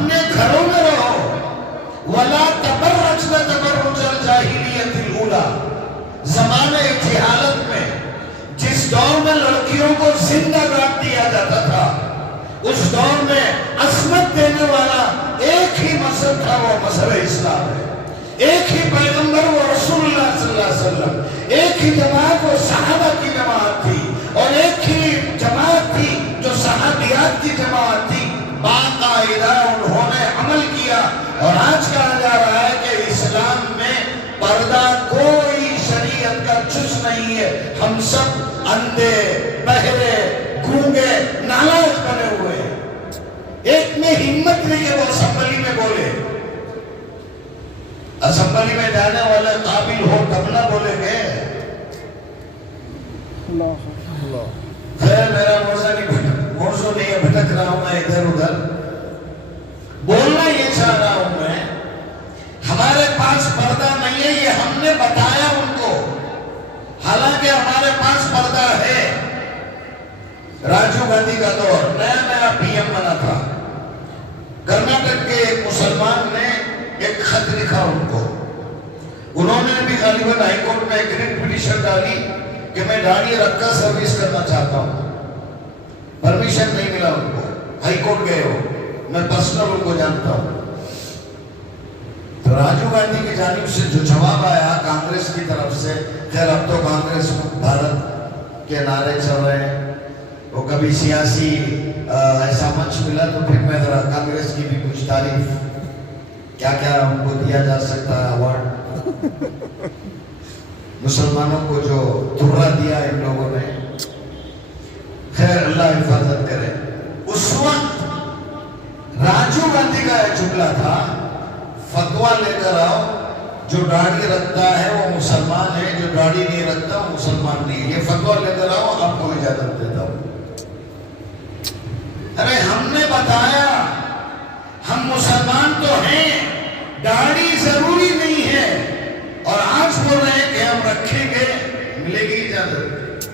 اپنے گھروں میں رہو. وَلَا تَبَرَّجْنَ تَبَرُّجَ الْجَاهِلِيَّةِ الْأُولَىٰ. زمانے جہالت میں جس دور میں لڑکیوں کو زندہ رکھ دیا جاتا تھا، اس دور میں عصمت دینے والا ایک ہی مذہب تھا، وہ مذہب اسلام ہے. ایک ہی پیغمبر وہ رسول اللہ صلی اللہ علیہ وسلم. ایک ہی جماعت وہ صحابہ کی جماعت تھی، اور ایک ہی جماعت تھی جو صحابیات کی جماعت تھی. باقاعدہ انہوں نے عمل کیا. اور آج کہا جا رہا ہے کہ اسلام میں پردہ کوئی شریعت کا جز نہیں ہے. ہم سب اندھے، بہرے، گونگے، نالائق بنے ہوئے ہیں. ایک میں ہمت نہیں ہے وہ اسمبلی میں بولے. اسمبلی میں جانے والے قابل ہو تب نہ بولے گے. خیر میرا موضوع نہیں ہے، بھٹک رہا ہوں میں ادھر ادھر. بولنا یہ چاہ رہا ہوں میں، ہمارے پاس پردہ نہیں ہے، یہ ہم نے بتایا ان کو. حالانکہ ہمارے پاس پردہ ہے. راجیو گاندھی کا دور، نیا نیا پی ایم بنا تھا. کرناٹک کے ایک مسلمان نے ایک خط لکھا ان کو. انہوں نے بھی غالباً ہائی کورٹ میں ایک ریٹ پٹیشن ڈالی کہ میں داڑھی رکھ کر سروس کرنا چاہتا ہوں. پرمیشن نہیں ملا ان کو. ہائی کورٹ گئے ہو، میں پرسنل ان کو جانتا ہوں. تو راجیو گاندھی کی جانب سے جو جواب آیا کانگریس کی طرف سے، خیر اب تو کانگریس بھارت کے نعرے چل رہے ہیں. وہ کبھی سیاسی ایسا منچ ملا تو پھر میں ذرا کانگریس کی بھی کچھ تعریف، کیا کیا ان کو دیا جا سکتا ہے ایوارڈ. مسلمانوں کو جو ترا دیا ان لوگوں نے، خیر اللہ حفاظت کرے. اس وقت راجیو گاندھی کا ایک جملہ تھا، فتویٰ لے کر آؤ، جو داڑھی رکھتا ہے وہ مسلمان ہے، جو داڑھی نہیں رکھتا وہ مسلمان نہیں ہے. یہ فتویٰ لے کر آؤ، آپ کو اجازت دیتا ہوں. ارے ہم نے بتایا ہم مسلمان تو ہیں، داڑھی ضروری نہیں ہے. اور آج بول رہے ہیں کہ ہم رکھیں گے، ملے گی اجازت.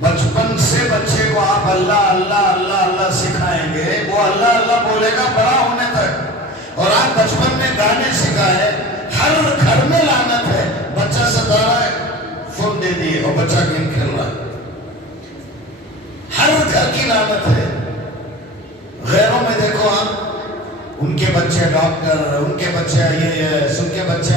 بچپن سے بچے کو آپ اللہ اللہ اللہ اللہ سکھائیں گے، وہ اللہ اللہ بولے گا بڑا ہونے تک. اور آپ بچپن میں گانے سکھائے، ہر گھر میں لعنت ہے. بچہ ستا رہا ہے، فون دے دیے اور بچہ گیم کھیل رہا ہے. ہر گھر کی لعنت ہے. غیروں میں دیکھو آپ، ان کے بچے ڈاکٹر، ان کے بچے یہ ان کے بچے